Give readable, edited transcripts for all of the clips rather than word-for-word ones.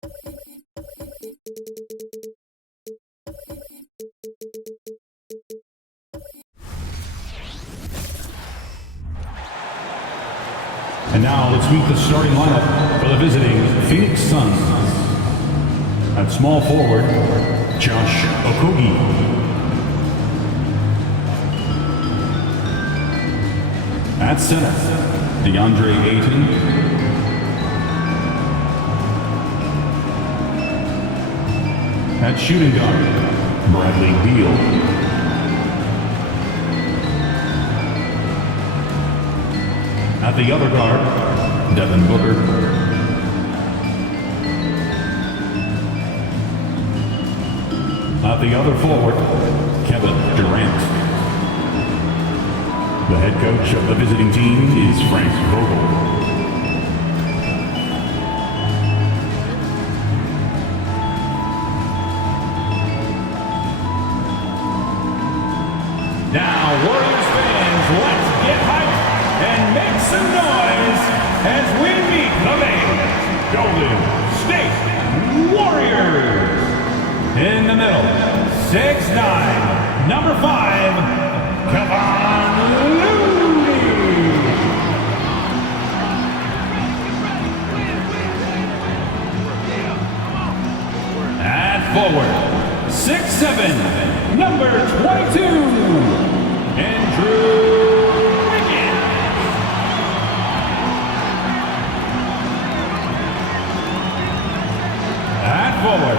And now let's meet the starting lineup for the visiting Phoenix Suns. At small forward, Josh Okogie. At center, DeAndre Ayton. At shooting guard, Bradley Beal. At the other guard, Devin Booker. At the other forward, Kevin Durant. The head coach of the visiting team is Frank Vogel. Now, Warriors fans, let's get hyped and make some noise as we meet the Golden State Warriors. In the middle, 6'9", number 5, Kevon Looney. At forward, 6'7", number 22, Andrew. Forward,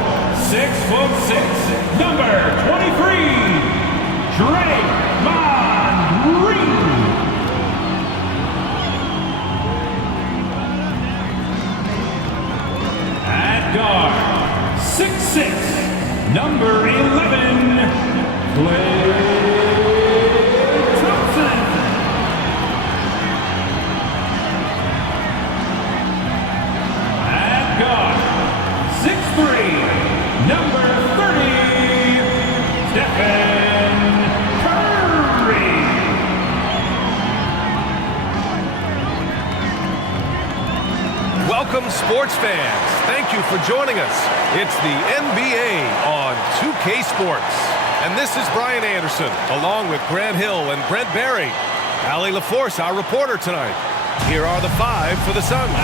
6'6", number 23, Draymond Green. At guard, 6'6", number 11, Klay Thompson. At guard, 6'3", number 30, Stephen Curry. Welcome, sports fans. Thank you for joining us. It's the NBA on 2K Sports. And this is Brian Anderson, along with Grant Hill and Brent Barry. Allie LaForce, our reporter tonight. Here are the 5 for the Suns.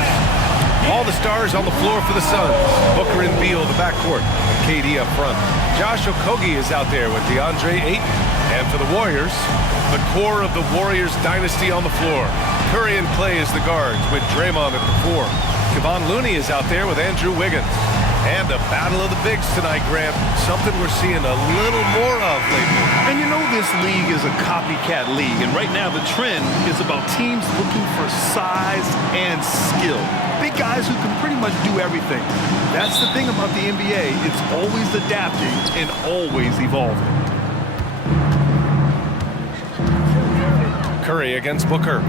All the stars on the floor for the Suns. Booker and Beal, the backcourt, and KD up front. Josh Okogie is out there with DeAndre Ayton. And for the Warriors, the core of the Warriors dynasty on the floor. Curry and Klay is the guards with Draymond at the 4. Kevon Looney is out there with Andrew Wiggins. And a battle of the bigs tonight, Grant. Something we're seeing a little more of lately. And you know this league is a copycat league, and right now the trend is about teams looking for size and skill. Big guys who can pretty much do everything. That's the thing about the NBA. It's always adapting and always evolving. Curry against Booker.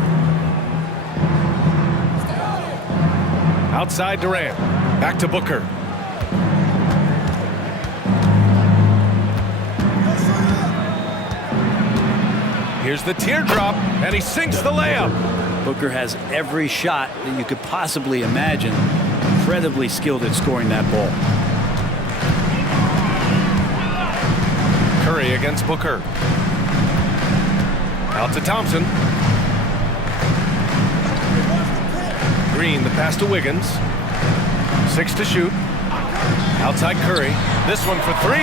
Outside Durant. Back to Booker. Here's the teardrop, and he sinks the layup. Booker has every shot that you could possibly imagine. Incredibly skilled at scoring that ball. Curry against Booker. Out to Thompson. Green, the pass to Wiggins. 6 to shoot. Outside Curry. This one for 3.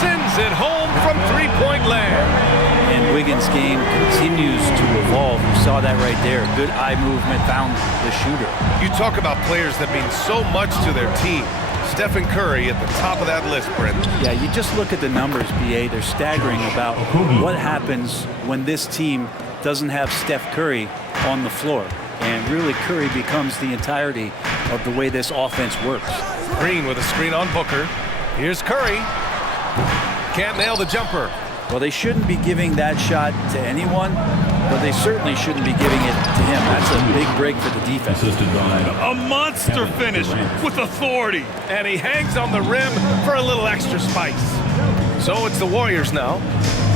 Sends it home from three-point land. And Wiggins' game continues to evolve. You saw that right there. Good eye movement, found the shooter. You talk about players that mean so much to their team. Stephen Curry at the top of that list, Brent. Yeah, you just look at the numbers, BA. They're staggering about what happens when this team doesn't have Steph Curry on the floor. And really, Curry becomes the entirety of the way this offense works. Green with a screen on Booker. Here's Curry. Can't nail the jumper. Well, they shouldn't be giving that shot to anyone, but they certainly shouldn't be giving it to him. That's a big break for the defense. A monster finish with authority. And he hangs on the rim for a little extra spice. So it's the Warriors now,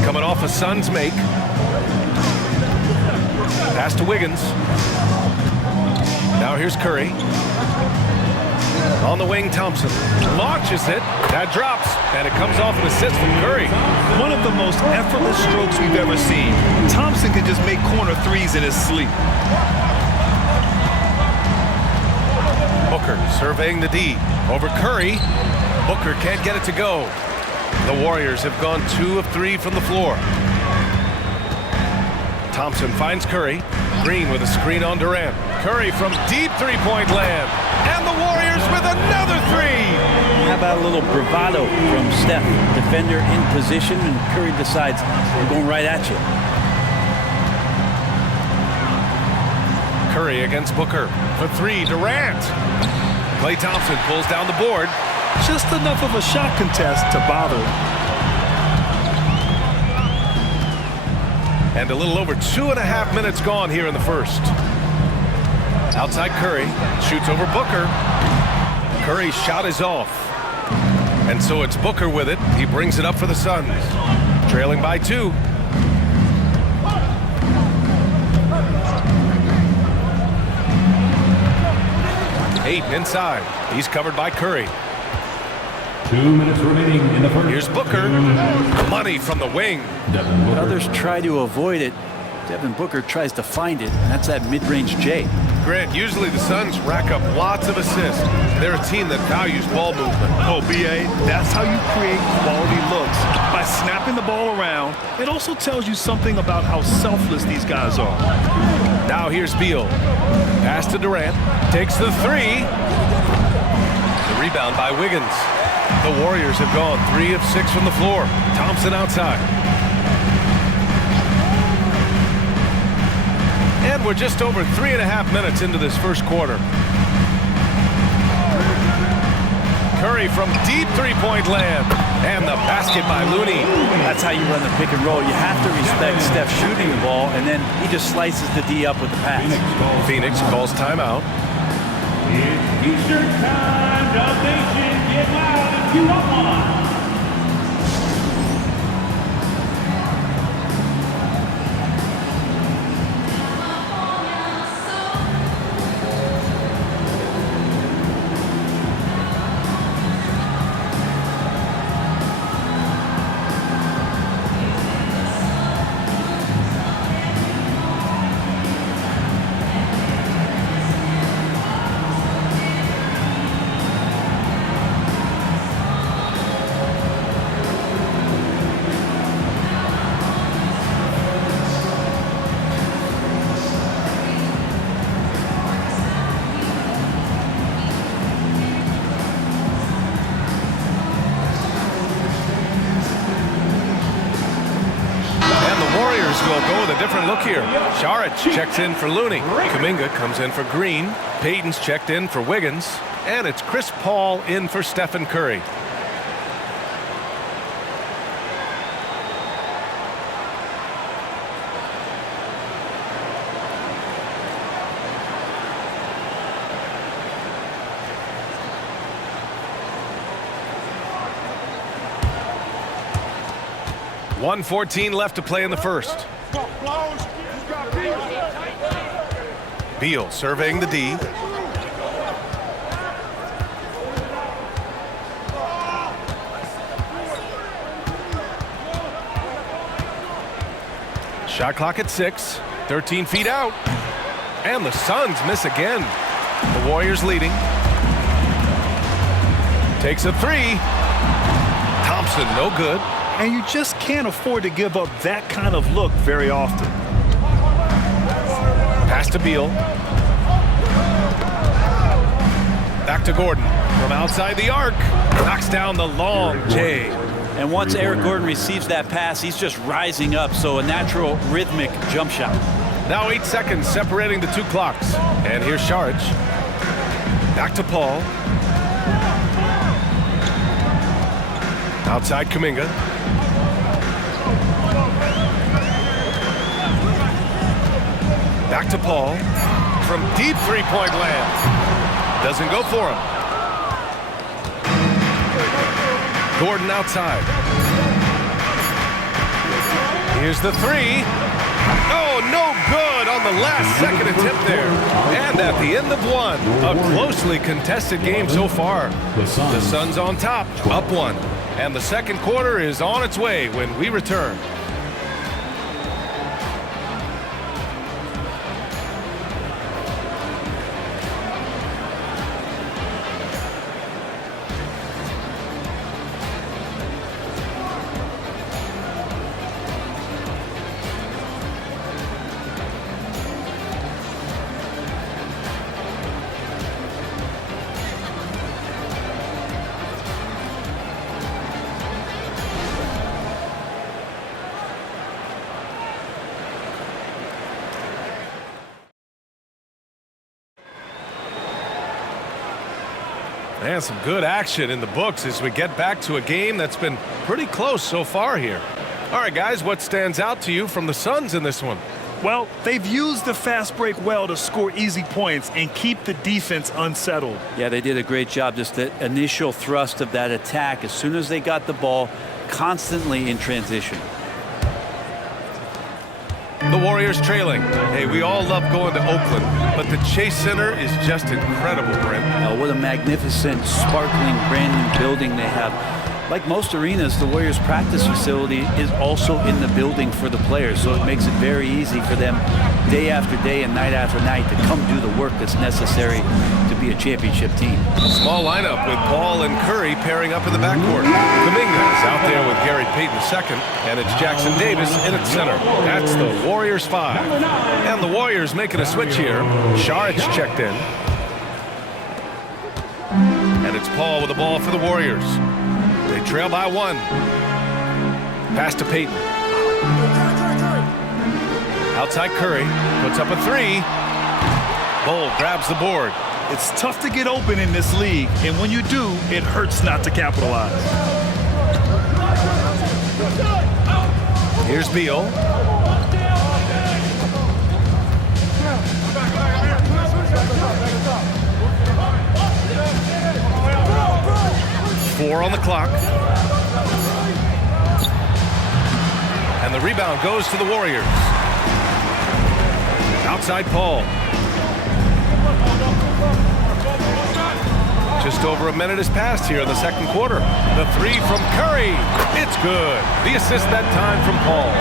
coming off a Suns make. Pass to Wiggins. Now here's Curry. On the wing, Thompson launches it. That drops, and it comes off an assist from Curry. One of the most effortless strokes we've ever seen. Thompson can just make corner threes in his sleep. Booker surveying the D. Over Curry. Booker can't get it to go. The Warriors have gone 2 of 3 from the floor. Thompson finds Curry. Green with a screen on Durant. Curry from deep three-point land. And the Warriors with another three. How about a little bravado from Steph? Defender in position, and Curry decides, I'm going right at you. Curry against Booker. For 3, Durant. Klay Thompson pulls down the board. Just enough of a shot contest to bother. And a little over 2.5 minutes gone here in the first. Outside Curry, shoots over Booker. Curry's shot is off. And so it's Booker with it. He brings it up for the Suns. Trailing by 2. Ayton inside. He's covered by Curry. 2 minutes remaining in the first. Here's Booker. Money from the wing. Devin Booker. Others try to avoid it. Devin Booker tries to find it, and that's that mid-range J. Grant, usually the Suns rack up lots of assists. They're a team that values ball movement. Oh, B.A., that's how you create quality looks. By snapping the ball around, it also tells you something about how selfless these guys are. Now here's Beal. Pass to Durant. Takes the 3. The rebound by Wiggins. The Warriors have gone 3 of 6 from the floor. Thompson outside. And we're just over 3.5 minutes into this first quarter. Curry from deep three-point land. And the basket by Looney. That's how you run the pick and roll. You have to respect Steph shooting the ball, and then he just slices the D up with the pass. Phoenix calls timeout. It's Eastern time. Dub Nation, get loud if you want one. Will go with a different look here. Saric checks in for Looney. Kuminga comes in for Green. Payton's checked in for Wiggins. And it's Chris Paul in for Stephen Curry. .114 left to play in the first. Beal surveying the D. Shot clock at 6. 13 feet out. And the Suns miss again. The Warriors leading. Takes a 3. Thompson, no good. And you just can't afford to give up that kind of look very often. Pass to Beal. Back to Gordon. From outside the arc. Knocks down the long J. And once Eric Gordon receives that pass, he's just rising up, so a natural rhythmic jump shot. Now 8 seconds separating the 2 clocks. And here's Saric. Back to Paul. Outside Kuminga. Back to Paul. From deep three-point land. Doesn't go for him. Gordon outside. Here's the 3. Oh, no good on the last second attempt there. And at the end of one, a closely contested game so far. The Suns on top, up one. And the second quarter is on its way when we return. And some good action in the books as we get back to a game that's been pretty close so far here. All right, guys, what stands out to you from the Suns in this one? Well, they've used the fast break well to score easy points and keep the defense unsettled. Yeah, they did a great job. Just the initial thrust of that attack, as soon as they got the ball, constantly in transition. The Warriors trailing. Hey, we all love going to Oakland, but the Chase Center is just incredible, Brent. What a magnificent, sparkling, brand new building they have. Like most arenas, the Warriors practice facility is also in the building for the players, so it makes it very easy for them day after day and night after night to come do the work that's necessary to be a championship team. A small lineup with Paul and Curry pairing up in the backcourt. Kuminga is out there with Gary Payton second, and it's Jackson Davis in at center. That's the Warriors 5. And the Warriors making a switch here. Saric checked in. And it's Paul with the ball for the Warriors. They trail by one. Pass to Payton. Outside Curry. Puts up a three. Bull grabs the board. It's tough to get open in this league, and when you do, it hurts not to capitalize. Here's Beal. Four on the clock. And the rebound goes to the Warriors. Outside Paul. Just over a minute has passed here in the second quarter. The three from Curry. It's good. The assist that time from Paul.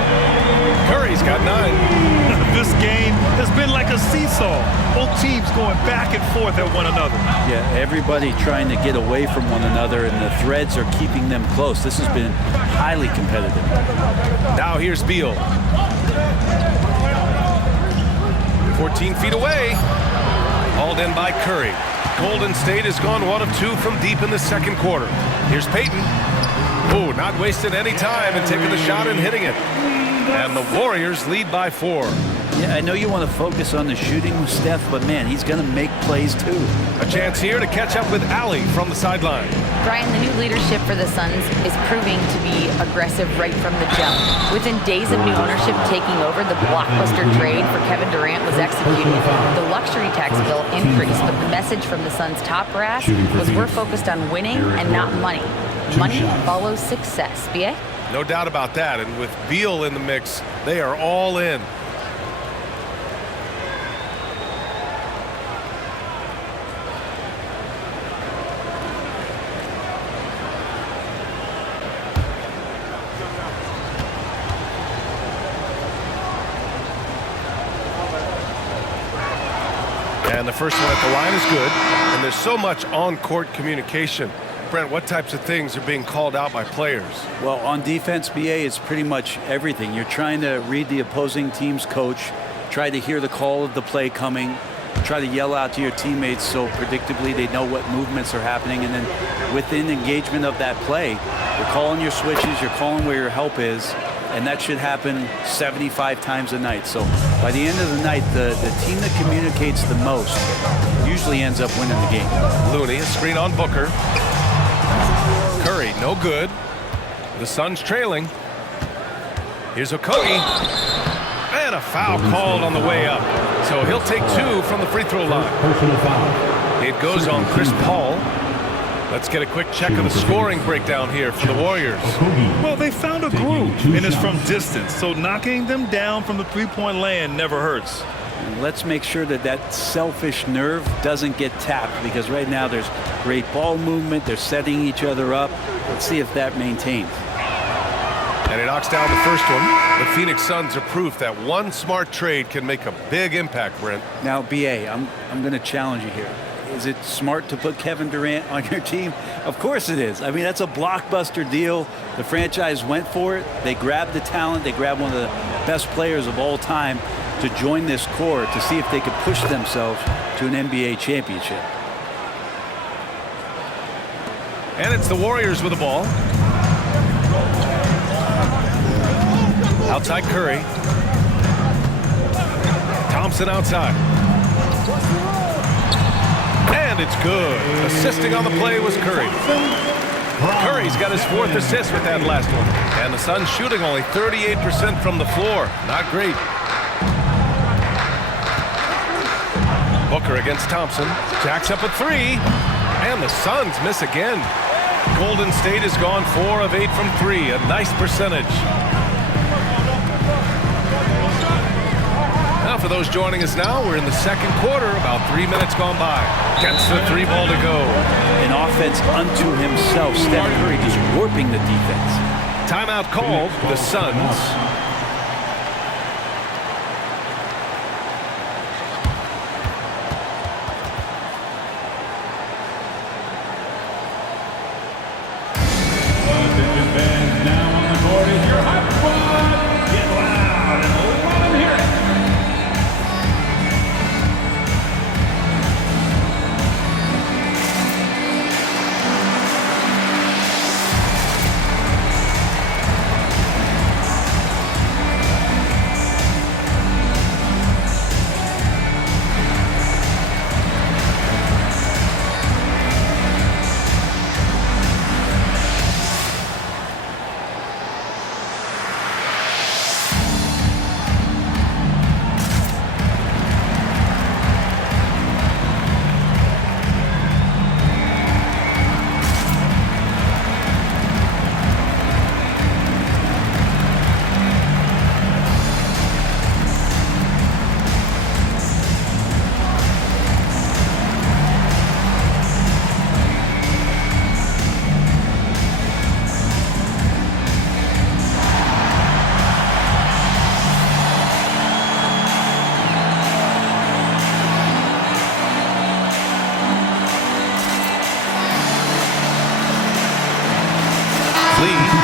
Curry's got 9. This game has been like a seesaw. Both teams going back and forth at one another. Yeah, everybody trying to get away from one another, and the threads are keeping them close. This has been highly competitive. Now here's Beal. 14 feet away. Hauled in by Curry. Golden State has gone 1 of 2 from deep in the second quarter. Here's Payton. Oh, not wasting any time and taking the shot and hitting it. And the Warriors lead by 4. Yeah, I know you want to focus on the shooting with Steph, but man, he's going to make plays too. A chance here to catch up with Allie from the sideline. Brian, the new leadership for the Suns is proving to be aggressive right from the jump. Within days of new ownership taking over, the blockbuster trade for Kevin Durant was executed. The luxury tax bill increased, but the message from the Suns' top brass was we're focused on winning and not money. Money follows success. B.A.? No doubt about that, and with Beal in the mix, they are all in. And the first one at the line is good, and there's so much on-court communication. Brent, what types of things are being called out by players? Well, on defense, BA, it's pretty much everything. You're trying to read the opposing team's coach, try to hear the call of the play coming, try to yell out to your teammates so predictably they know what movements are happening, and then within engagement of that play, you're calling your switches, you're calling where your help is, and that should happen 75 times a night. So by the end of the night, the team that communicates the most usually ends up winning the game. Looney, a screen on Booker. Curry, no good. The Suns trailing. Here's Okogie. And a foul called on the way up. So he'll take 2 from the free throw line. Personal foul. It goes on Chris Paul. Let's get a quick check of the scoring breakdown here for the Warriors. Well, they found a groove, and it's from distance, so knocking them down from the three-point land never hurts. And let's make sure that that selfish nerve doesn't get tapped, because right now there's great ball movement. They're setting each other up. Let's see if that maintains. And he knocks down the first one. The Phoenix Suns are proof that one smart trade can make a big impact, Brent. Now, BA, I'm going to challenge you here. Is it smart to put Kevin Durant on your team? Of course it is. I mean, that's a blockbuster deal. The franchise went for it. They grabbed the talent. They grabbed one of the best players of all time to join this core to see if they could push themselves to an NBA championship. And it's the Warriors with the ball. Outside Curry. Thompson outside. And it's good. Assisting on the play was Curry. Curry's got his 4th assist with that last one. And the Suns shooting only 38% from the floor. Not great. Booker against Thompson. Jacks up a 3. And the Suns miss again. Golden State has gone 4 of 8 from 3. A nice percentage. Now for those joining us now, we're in the second quarter, about 3 minutes gone by. Gets the 3 ball to go. An offense unto himself. Steph Curry just warping the defense. Timeout called. The Suns. Now on the court is your hot squad. Get loud and let them hear it.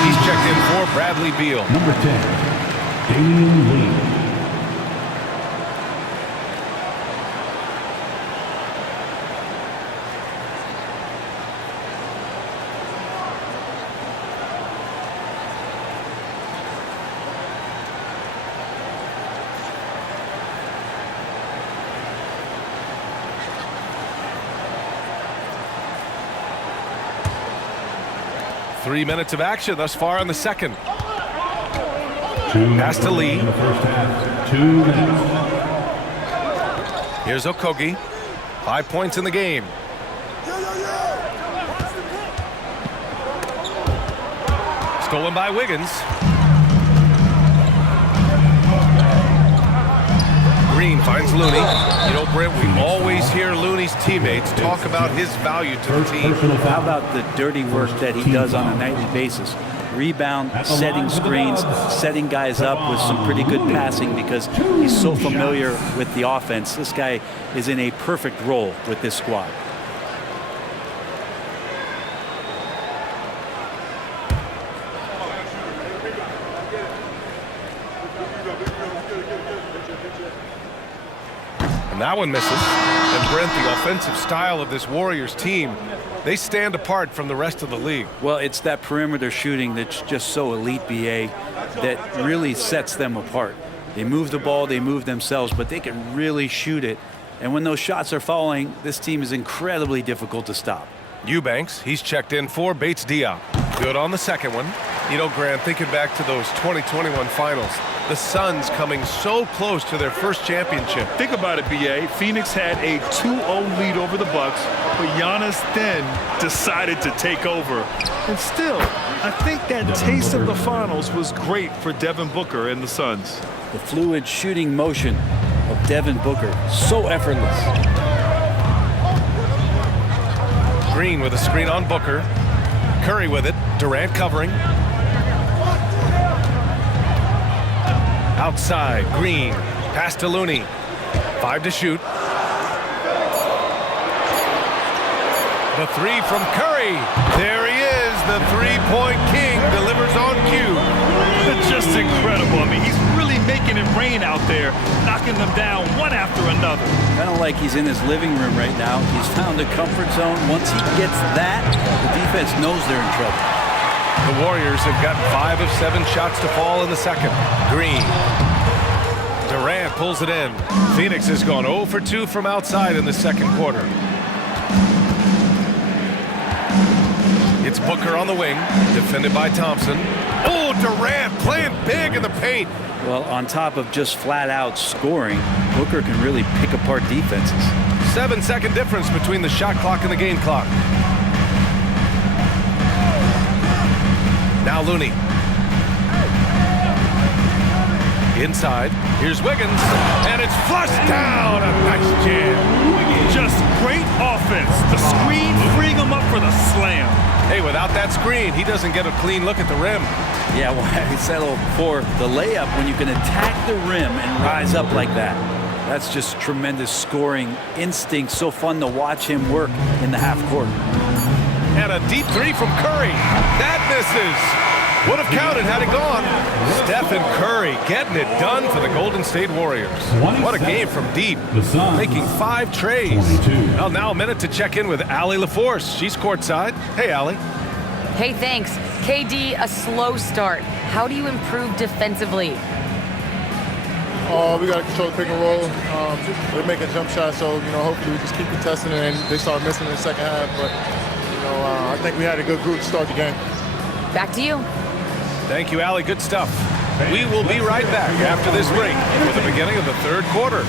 He's checked in for Bradley Beal. Number 10, Damian Lee. Three minutes of action thus far in the second. Pass to Lee. In the first half, 2 minutes. Here's Okogie. 5 points in the game. Stolen by Wiggins. Green finds Looney. You know, Brent, we always hear Looney's teammates talk about his value to the team. How about the dirty work that he does on a nightly basis? Rebound, setting screens, setting guys up with some pretty good passing, because he's so familiar with the offense. This guy is in a perfect role with this squad. And that one misses. And Brent, the offensive style of this Warriors team, they stand apart from the rest of the league. Well, it's that perimeter shooting that's just so elite, BA, that really sets them apart. They move the ball, they move themselves, but they can really shoot it. And when those shots are falling, this team is incredibly difficult to stop. Eubanks, he's checked in for Bates Diop. Good on the second one. You know, Grant, thinking back to those 2021 finals, the Suns coming so close to their first championship. Think about it, BA. Phoenix had a 2-0 lead over the Bucks, but Giannis then decided to take over. And still, I think that taste of the finals was great for Devin Booker and the Suns. The fluid shooting motion of Devin Booker. So effortless. Green with a screen on Booker. Curry with it. Durant covering. Outside, Green. Pass to Looney. 5 to shoot. The three from Curry. There he is. The three-point king delivers on cue. Just incredible. I mean, he's really making it rain out there, knocking them down one after another. Kind of like he's in his living room right now. He's found a comfort zone. Once he gets that, the defense knows they're in trouble. The Warriors have gotten 5 of 7 shots to fall in the second. Green. Durant pulls it in. Phoenix has gone 0 for 2 from outside in the second quarter. It's Booker on the wing, defended by Thompson. Oh, Durant playing big in the paint. Well, on top of just flat-out scoring, Booker can really pick apart defenses. 7-second difference between the shot clock and the game clock. Now Looney. Inside. Here's Wiggins. And it's flushed down. A nice jam. Just great offense. The screen freeing him up for the slam. Hey, without that screen, he doesn't get a clean look at the rim. Yeah, well, I settled for the layup when you can attack the rim and rise up like that. That's just tremendous scoring instinct. So fun to watch him work in the half court. And a deep three from Curry. That misses. Would have counted had it gone. Stephen Curry getting it done for the Golden State Warriors. What a game from deep, making 5 trays. Well, now a minute to check in with Allie LaForce. She's courtside. Hey, Allie. Hey, thanks. KD, a slow start. How do you improve defensively? We got to control the pick and roll. They're making jump shots, so hopefully we just keep contesting it and they start missing in the second half. But I think we had a good group to start the game. Back to you. Thank you, Allie. Good stuff. We will be right back after this break for the beginning of the third quarter.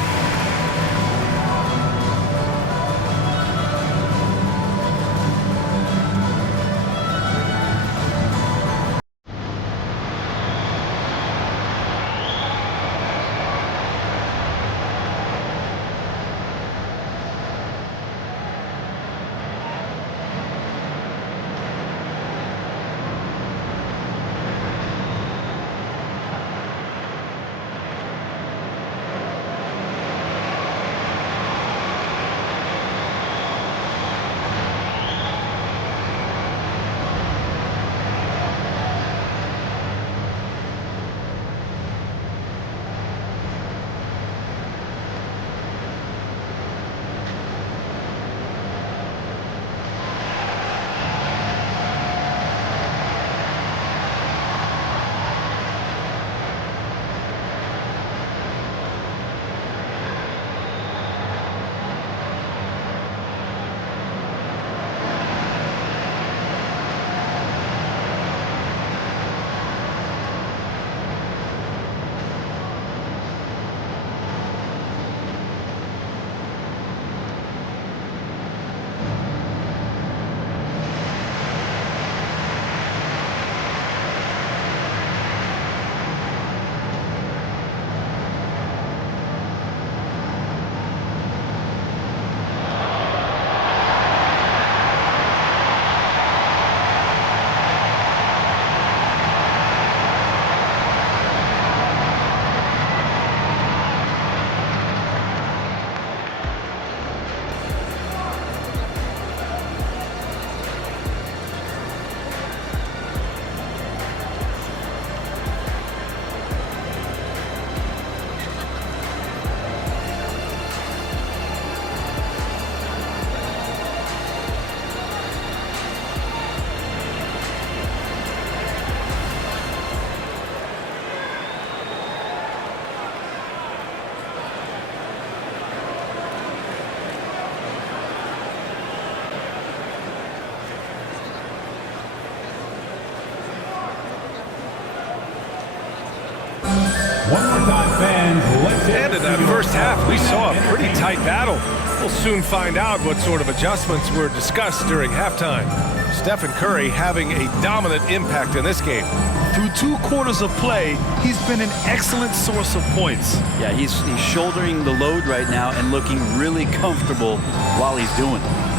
One more time, fans. Let's And in that first half, we saw a pretty tight battle. We'll soon find out what sort of adjustments were discussed during halftime. Stephen Curry having a dominant impact in this game. Through 2 quarters of play, he's been an excellent source of points. Yeah, he's shouldering the load right now and looking really comfortable while he's doing it.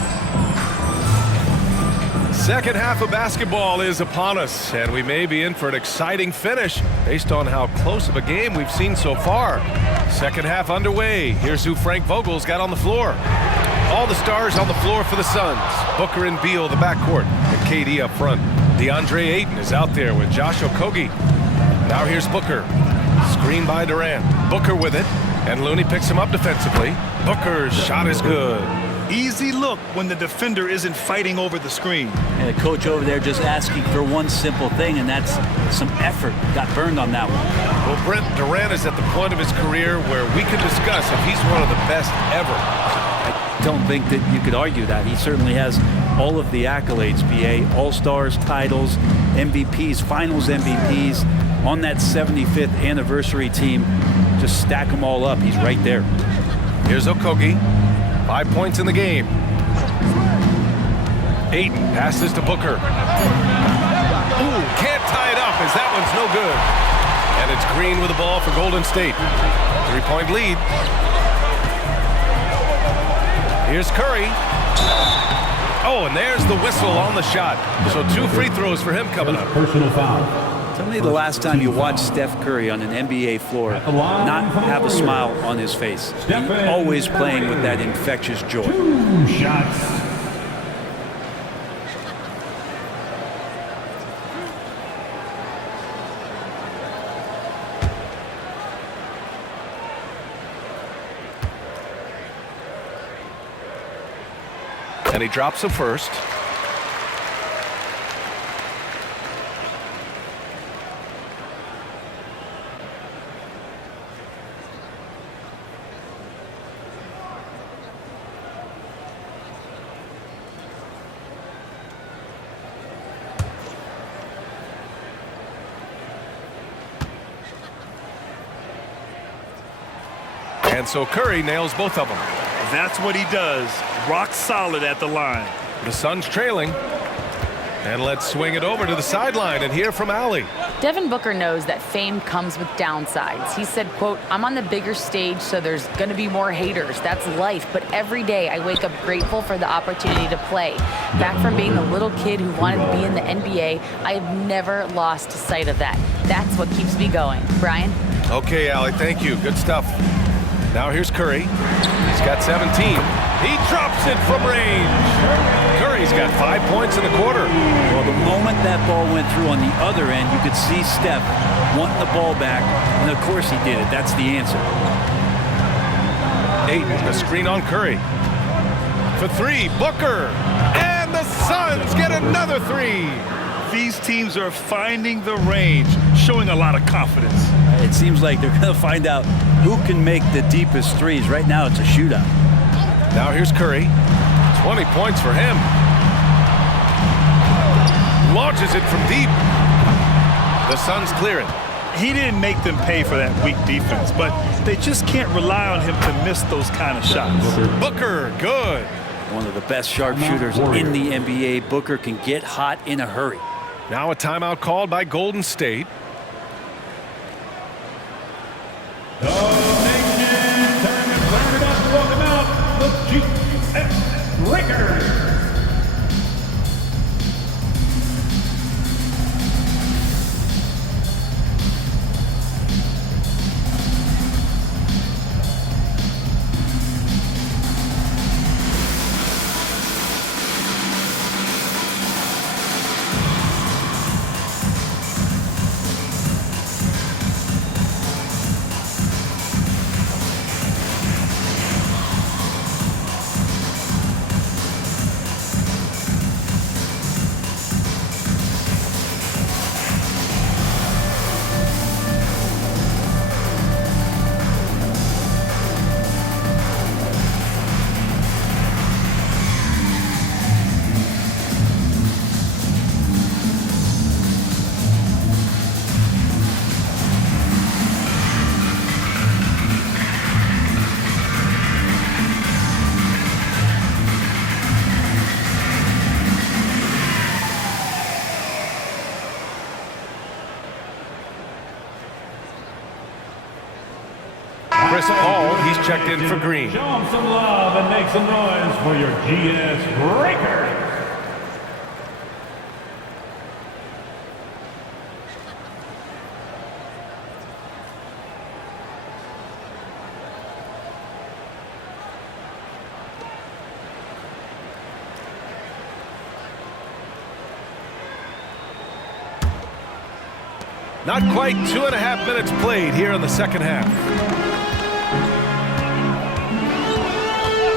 Second half of basketball is upon us, and we may be in for an exciting finish based on how close of a game we've seen so far. Second half underway. Here's who Frank Vogel's got on the floor. All the stars on the floor for the Suns. Booker and Beal, the backcourt, and KD up front. DeAndre Ayton is out there with Josh Okogie. Now here's Booker. Screen by Durant. Booker with it, and Looney picks him up defensively. Booker's shot is good. Easy look when the defender isn't fighting over the screen. And the coach over there just asking for one simple thing, and that's some effort. Got burned on that one. Well, Brent, Durant is at the point of his career where we can discuss if he's one of the best ever. I don't think that you could argue that. He certainly has all of the accolades, BA. All-Stars, titles, MVPs, Finals MVPs. On that 75th anniversary team, just stack them all up. He's right there. Here's Okogie. 5 points in the game. Ayton passes to Booker. Ooh, can't tie it up as that one's no good. And it's Green with the ball for Golden State. 3-point lead. Here's Curry. Oh, and there's the whistle on the shot. So 2 free throws for him coming up. Personal foul. Tell me the last time you watched Steph Curry on an NBA floor not have a smile on his face. He's always playing with that infectious joy. 2 shots. And he drops the first. And so Curry nails both of them. That's what he does. Rock solid at the line. The Suns trailing. And let's swing it over to the sideline and hear from Allie. Devin Booker knows that fame comes with downsides. He said, quote, "I'm on the bigger stage, so there's going to be more haters. That's life. But every day I wake up grateful for the opportunity to play. Back from being the little kid who wanted to be in the NBA, I have never lost sight of that. That's what keeps me going." Brian? Okay, Allie, thank you. Good stuff. Now here's Curry. He's got 17. He drops it from range. Curry's got 5 points in the quarter. Well, the moment that ball went through on the other end, you could see Steph wanting the ball back, and of course he did it. That's the answer. Ayton, a screen on Curry. For 3, Booker. And the Suns get another 3. These teams are finding the range, showing a lot of confidence. It seems like they're going to find out who can make the deepest threes. Right now, it's a shootout. Now here's Curry. 20 points for him. Launches it from deep. The Suns clear it. He didn't make them pay for that weak defense, but they just can't rely on him to miss those kind of shots. Booker, good. One of the best sharpshooters in the NBA. Booker can get hot in a hurry. Now a timeout called by Golden State. The nation time to clear it up. Welcome out the GS Lakers. Chris Paul. He's checked in for Green. Show him some love and make some noise for your GS Breakers. Not quite 2.5 minutes played here in the second half.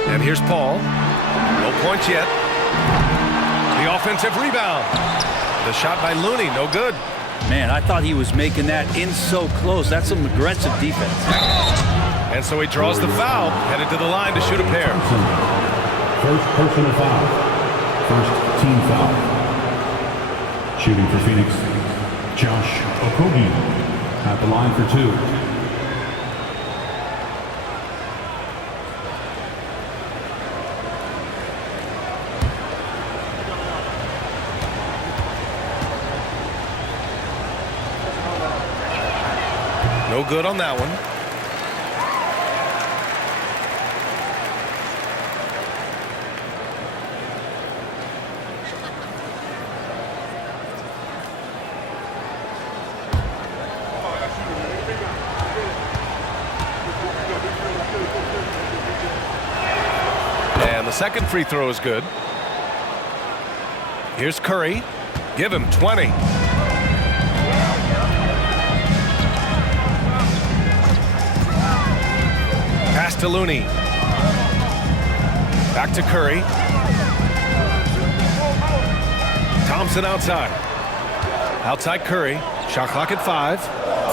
And here's Paul. No points yet. The offensive rebound. The shot by Looney, no good. Man, I thought he was making that in so close. That's some aggressive defense. And so he draws the foul, headed to the line to shoot a pair. First personal foul. First team foul. Shooting for Phoenix, Josh Okogie at the line for 2. No good on that one. And the second free throw is good. Here's Curry. Give him 20. Pass to Looney. Back to Curry. Thompson outside. Outside Curry. Shot clock at 5.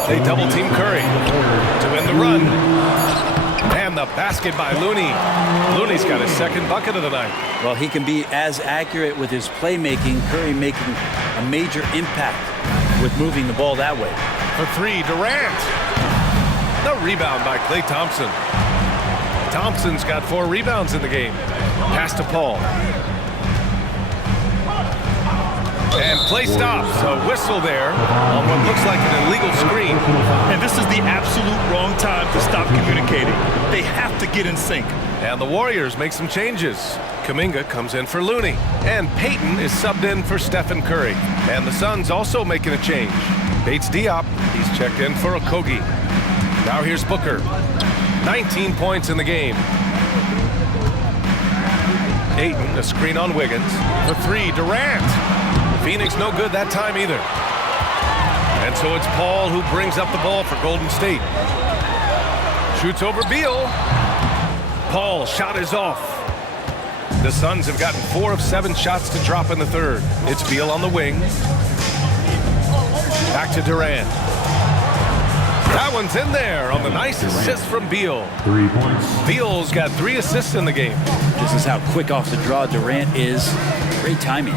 They double team Curry to win the run. And the basket by Looney. Looney's got his second bucket of the night. Well, he can be as accurate with his playmaking. Curry making a major impact with moving the ball that way. For 3, Durant. The rebound by Klay Thompson. Thompson's got 4 rebounds in the game. Pass to Paul. And play stops. A whistle there on what looks like an illegal screen. And this is the absolute wrong time to stop communicating. They have to get in sync. And the Warriors make some changes. Kuminga comes in for Looney. And Payton is subbed in for Stephen Curry. And the Suns also making a change. Bates Diop, he's checked in for Okogie. Now here's Booker. 19 points in the game. Ayton, a screen on Wiggins. For 3, Durant. Phoenix no good that time either. And so it's Paul who brings up the ball for Golden State. Shoots over Beal. Paul, shot is off. The Suns have gotten 4 of 7 shots to drop in the third. It's Beal on the wing. Back to Durant. That one's in there on the nice assist from Beal. 3 points. Beal's got 3 assists in the game. This is how quick off the draw Durant is. Great timing.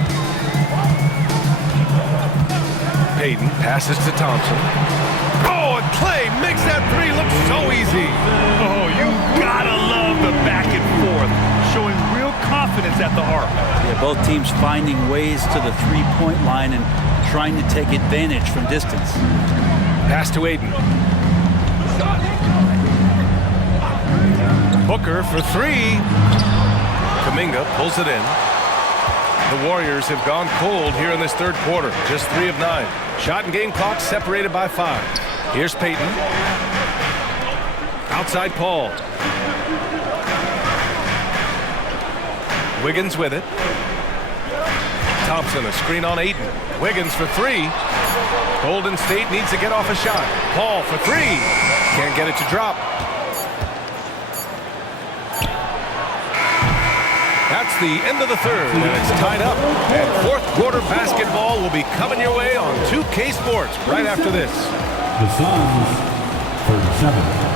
Payton passes to Thompson. Oh, and Klay makes that 3 look so easy. Oh, you gotta love the back and forth, showing real confidence at the arc. Yeah, both teams finding ways to the three-point line and trying to take advantage from distance. Pass to Ayton. Booker for 3. Kuminga pulls it in. The Warriors have gone cold here in this third quarter. Just 3 of 9. Shot and game clock separated by 5. Here's Payton. Outside Paul. Wiggins with it. Thompson, a screen on Ayton. Wiggins for 3. Golden State needs to get off a shot. Paul for 3. Can't get it to drop. That's the end of the third, and it's tied up. And fourth quarter basketball will be coming your way on 2K Sports right after this. The Suns, 37.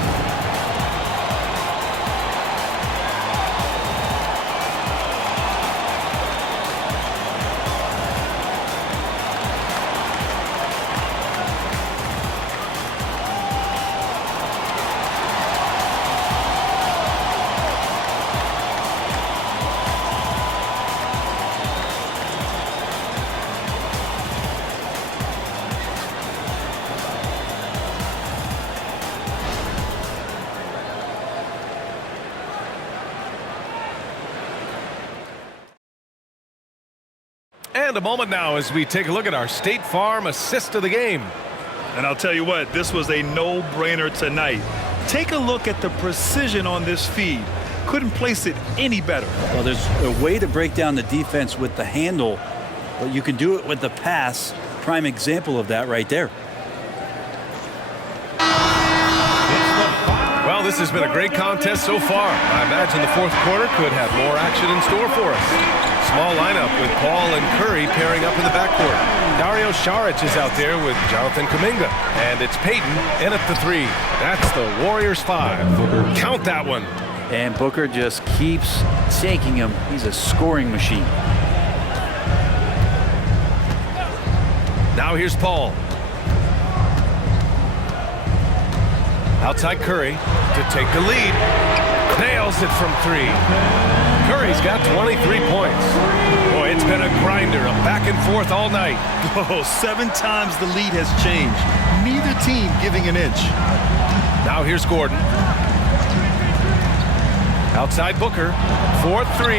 And a moment now as we take a look at our State Farm assist of the game. And I'll tell you what, this was a no-brainer tonight. Take a look at the precision on this feed. Couldn't place it any better. Well, there's a way to break down the defense with the handle, but you can do it with the pass. Prime example of that right there. Well, this has been a great contest so far. I imagine the fourth quarter could have more action in store for us. Small lineup with Paul and Curry pairing up in the backcourt. Dario Saric is out there with Jonathan Kuminga. And it's Payton in at the 3. That's the Warriors 5. Count that one. And Booker just keeps taking him. He's a scoring machine. Now here's Paul. Outside Curry to take the lead. Nails it from 3. Curry's got 23 points. Boy, it's been a grinder, a back and forth all night. Oh, 7 times the lead has changed. Neither team giving an inch. Now here's Gordon. Outside Booker for 3.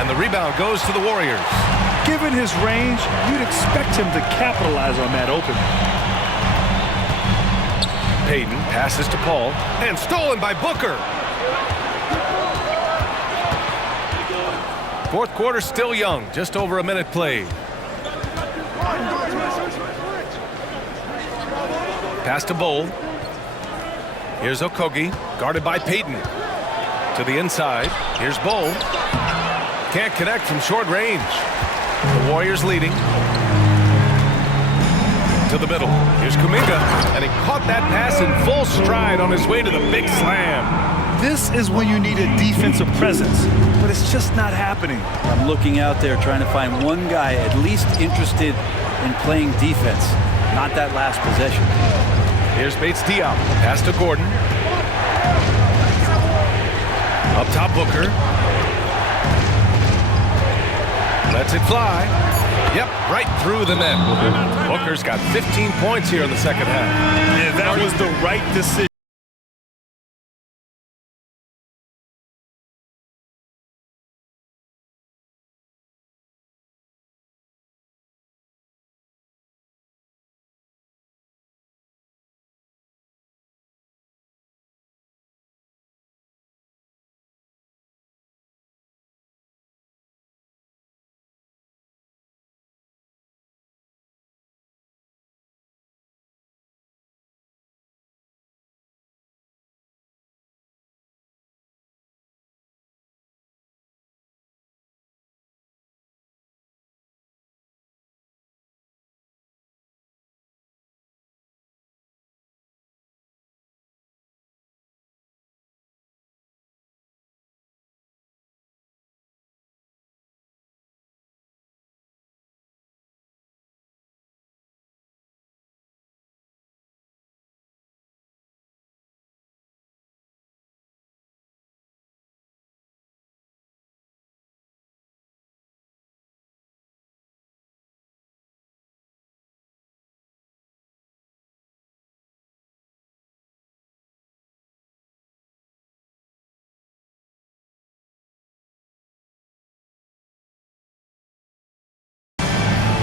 And the rebound goes to the Warriors. Given his range, you'd expect him to capitalize on that open. Payton passes to Paul and stolen by Booker. Fourth quarter still young, just over a minute played. Pass to Bowl. Here's Okogie, guarded by Payton. To the inside, here's Bowl. Can't connect from short range. The Warriors leading. To the middle. Here's Kuminga, and he caught that pass in full stride on his way to the big slam. This is when you need a defensive presence, but it's just not happening. I'm looking out there trying to find one guy at least interested in playing defense, not that last possession. Here's Bates Diop. Pass to Gordon. Up top, Booker. Lets it fly. Yep, right through the net. Booker's got 15 points here in the second half. Yeah, that was the right decision.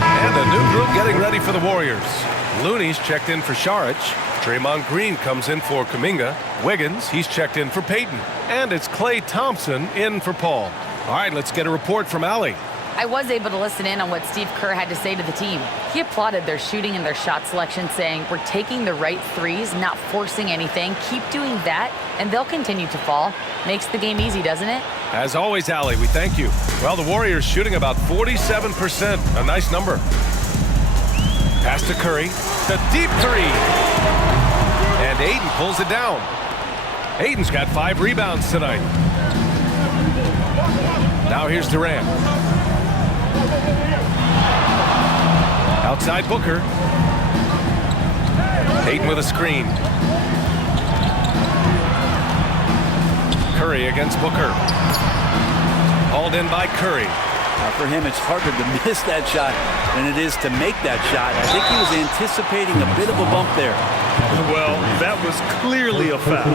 And a new group getting ready for the Warriors. Looney's checked in for Saric. Draymond Green comes in for Kuminga. Wiggins, he's checked in for Payton. And it's Klay Thompson in for Paul. All right, let's get a report from Allie. I was able to listen in on what Steve Kerr had to say to the team. He applauded their shooting and their shot selection, saying, "We're taking the right threes, not forcing anything. Keep doing that, and they'll continue to fall." Makes the game easy, doesn't it? As always, Allie, we thank you. Well, the Warriors shooting about 47%. A nice number. Pass to Curry. The deep 3. And Ayton pulls it down. Ayton's got 5 rebounds tonight. Now here's Durant. Outside Booker. Ayton with a screen. Curry against Booker. Hauled in by Curry. For him, it's harder to miss that shot than it is to make that shot. I think he was anticipating a bit of a bump there. Well, that was clearly a foul.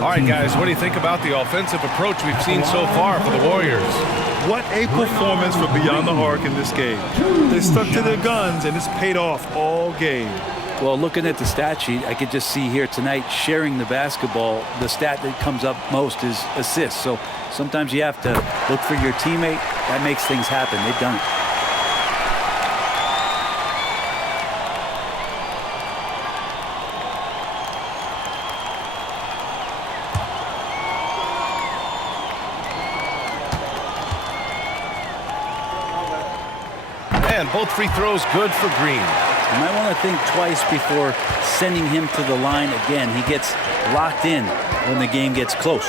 All right, guys, what do you think about the offensive approach we've seen so far for the Warriors? What a performance for Beyond the Arc in this game. They stuck to their guns, and it's paid off all game. Well, looking at the stat sheet, I could just see here tonight sharing the basketball. The stat that comes up most is assists. So sometimes you have to look for your teammate. That makes things happen. They've done it. And both free throws good for Green. You might want to think twice before sending him to the line again. He gets locked in when the game gets close.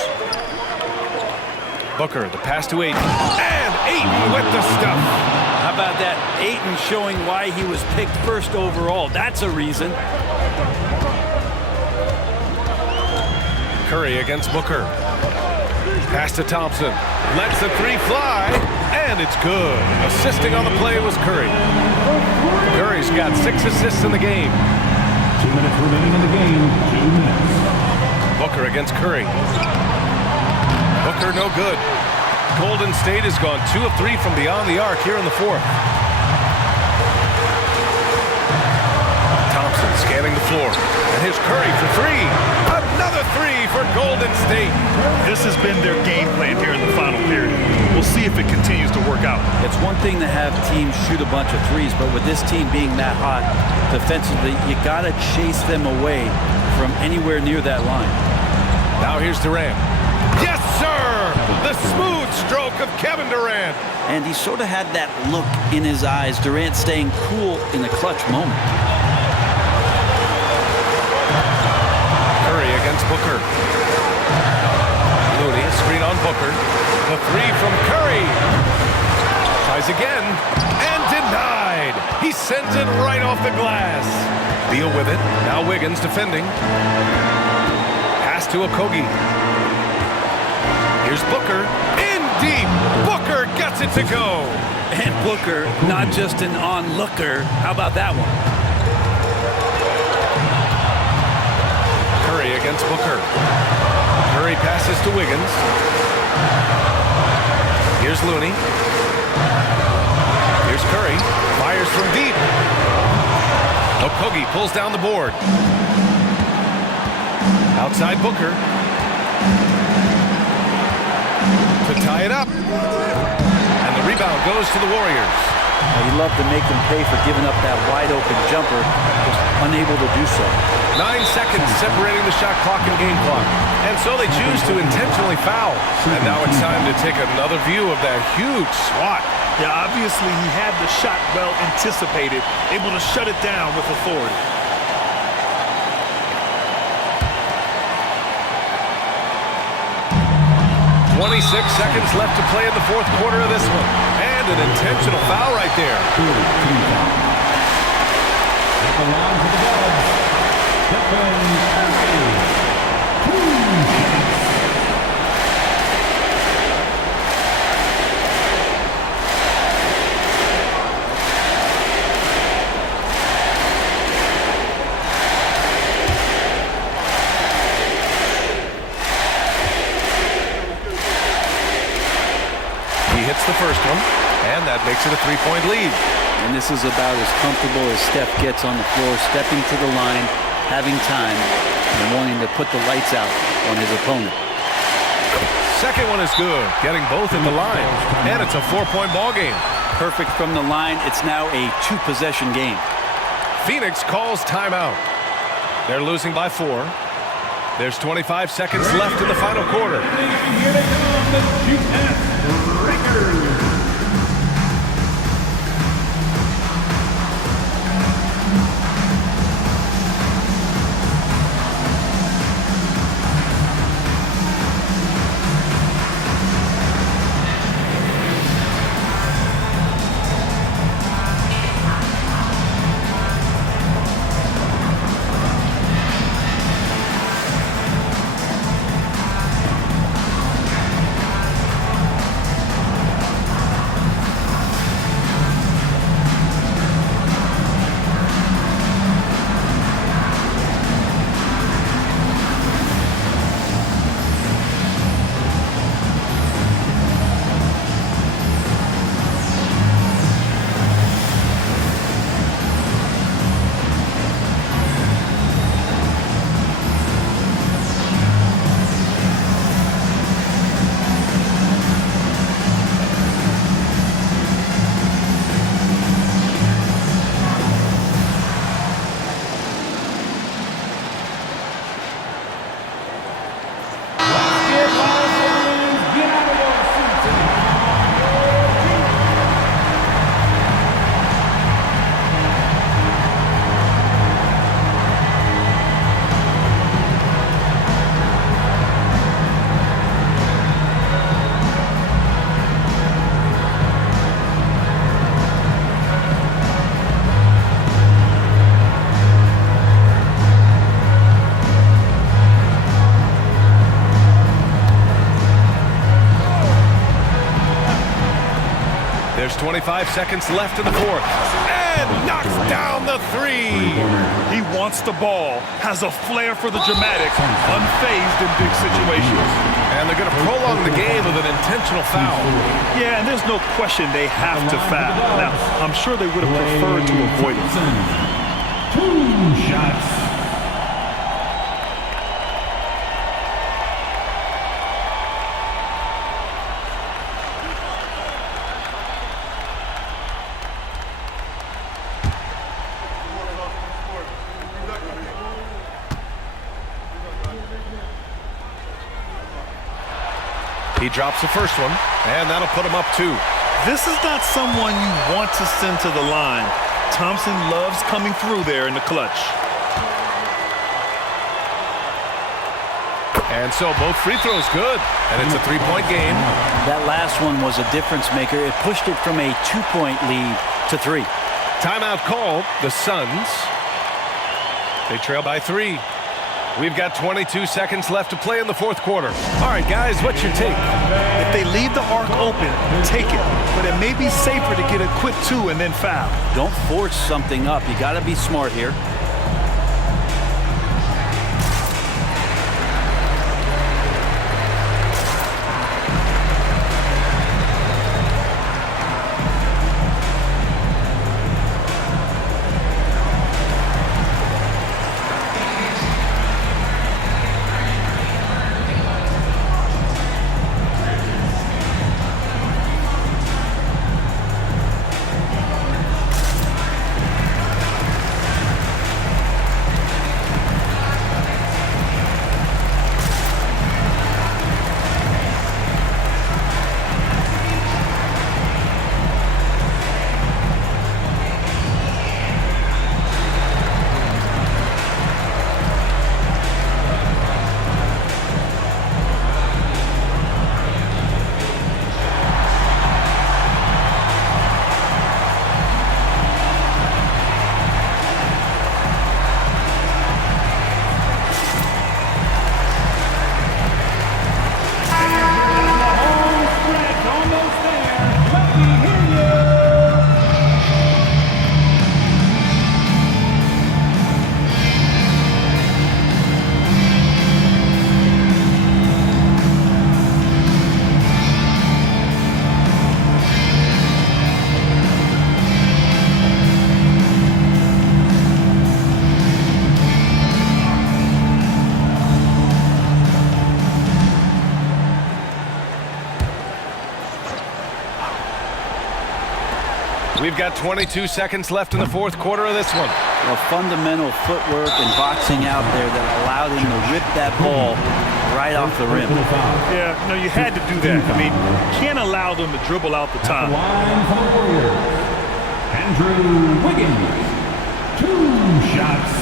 Booker, the pass to Ayton. And Ayton with the stuff. How about that? Ayton showing why he was picked first overall. That's a reason. Curry against Booker. Pass to Thompson. Lets the three fly. And it's good. Assisting on the play was Curry. Curry's got 6 assists in the game. 2 minutes remaining in the game. 2 minutes. Booker against Curry. Booker no good. Golden State has gone 2 of 3 from beyond the arc here in the fourth. Thompson scanning the floor. And here's Curry for 3. Another 3 for Golden State. This has been their game plan here in the final period. We'll see if it continues to work out. It's one thing to have teams shoot a bunch of threes, but with this team being that hot defensively, you got to chase them away from anywhere near that line. Now here's Durant. Yes, sir! The smooth stroke of Kevin Durant. And he sort of had that look in his eyes. Durant staying cool in a clutch moment. Curry against Booker. Looney, screen on Booker. The 3 from Curry. Tries again. And denied. He sends it right off the glass. Beal with it. Now Wiggins defending. Pass to Okogie. Here's Booker. In deep. Booker gets it to go. And Booker, not just an onlooker. How about that one? Curry against Booker. Curry passes to Wiggins. Here's Looney. Here's Curry. Fires from deep. Okogie pulls down the board. Outside Booker. To tie it up. And the rebound goes to the Warriors. You love to make them pay for giving up that wide-open jumper, just unable to do so. 9 seconds separating the shot clock and game clock. And so they choose to intentionally foul. And now it's time to take another view of that huge swat. Yeah, obviously he had the shot well anticipated, able to shut it down with authority. Seconds left to play in the fourth quarter of this one. And an intentional foul right there. Hits the first one, and that makes it a 3-point lead. And this is about as comfortable as Steph gets on the floor, stepping to the line, having time, and wanting to put the lights out on his opponent. Second one is good, getting both at the line, and it's a 4-point ball game. Perfect from the line. It's now a 2-possession game. Phoenix calls timeout. They're losing by 4. There's 25 seconds left in the final quarter. Here they come, the GS Breakers. 25 seconds left in the fourth. And knocks down the three. He wants the ball, has a flair for the dramatic, unfazed in big situations. And they're going to prolong the game with an intentional foul. Yeah, and there's no question they have to foul. Now, I'm sure they would have preferred to avoid it. 2 shots. He drops the first one, and that'll put him up 2. This is not someone you want to send to the line. Thompson loves coming through there in the clutch. And so both free throws good, and it's a 3-point game. That last one was a difference maker. It pushed it from a 2-point lead to 3. Timeout called. The Suns, they trail by 3. We've got 22 seconds left to play in the fourth quarter. All right, guys, what's your take? If they leave the arc open, take it. But it may be safer to get a quick 2 and then foul. Don't force something up. You got to be smart here. We've got 22 seconds left in the fourth quarter of this one. Well, fundamental footwork and boxing out there that allowed him to rip that ball right off the rim. Yeah, no, you had to do that. I mean, you can't allow them to dribble out the time. Line for the Warriors. Andrew Wiggins. 2 shots.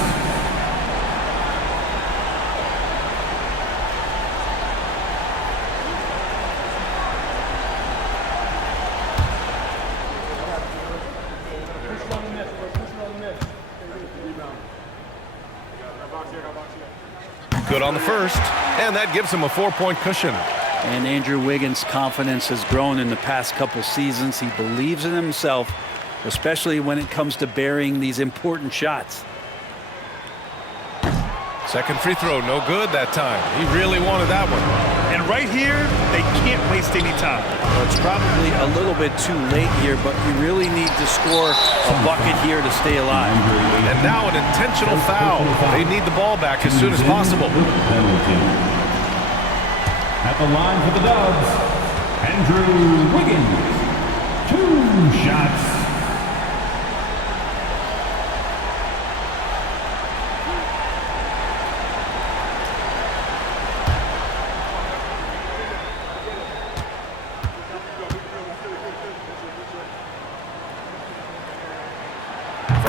Good on the first, and that gives him a 4-point cushion. And Andrew Wiggins' confidence has grown in the past couple seasons. He believes in himself, especially when it comes to burying these important shots. Second free throw, no good that time. He really wanted that one. And right here, they can't waste any time. Well, it's probably a little bit too late here, but you really need to score a bucket here to stay alive. And now an intentional foul. They need the ball back as soon as possible. At the line for the Dubs, Andrew Wiggins. 2 shots.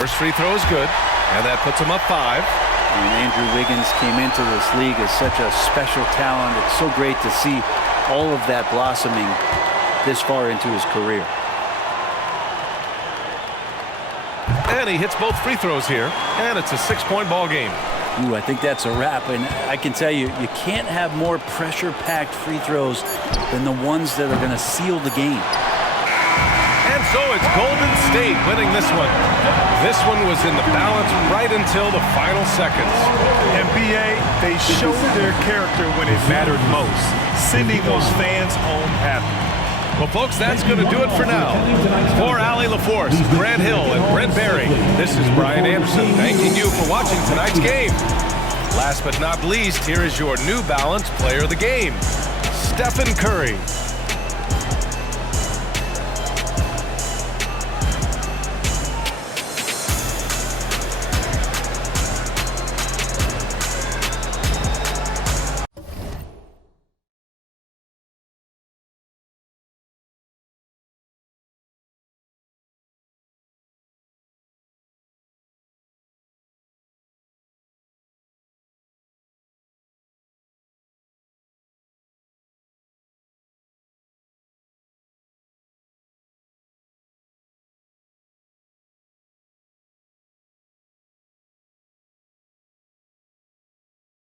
First free throw is good, and that puts him up 5. And Andrew Wiggins came into this league as such a special talent. It's so great to see all of that blossoming this far into his career. And he hits both free throws here, and it's a 6-point ball game. Ooh, I think that's a wrap, and I can tell you, you can't have more pressure-packed free throws than the ones that are going to seal the game. And So it's Golden State winning this one. This one was in the balance right until the final seconds. And BA, they showed their character when it mattered most, sending those fans home happy. Well, folks, that's going to do it for now. For Allie LaForce, Grant Hill, and Brent Barry, this is Brian Anderson thanking you for watching tonight's game. Last but not least, here is your New Balance player of the game, Stephen Curry.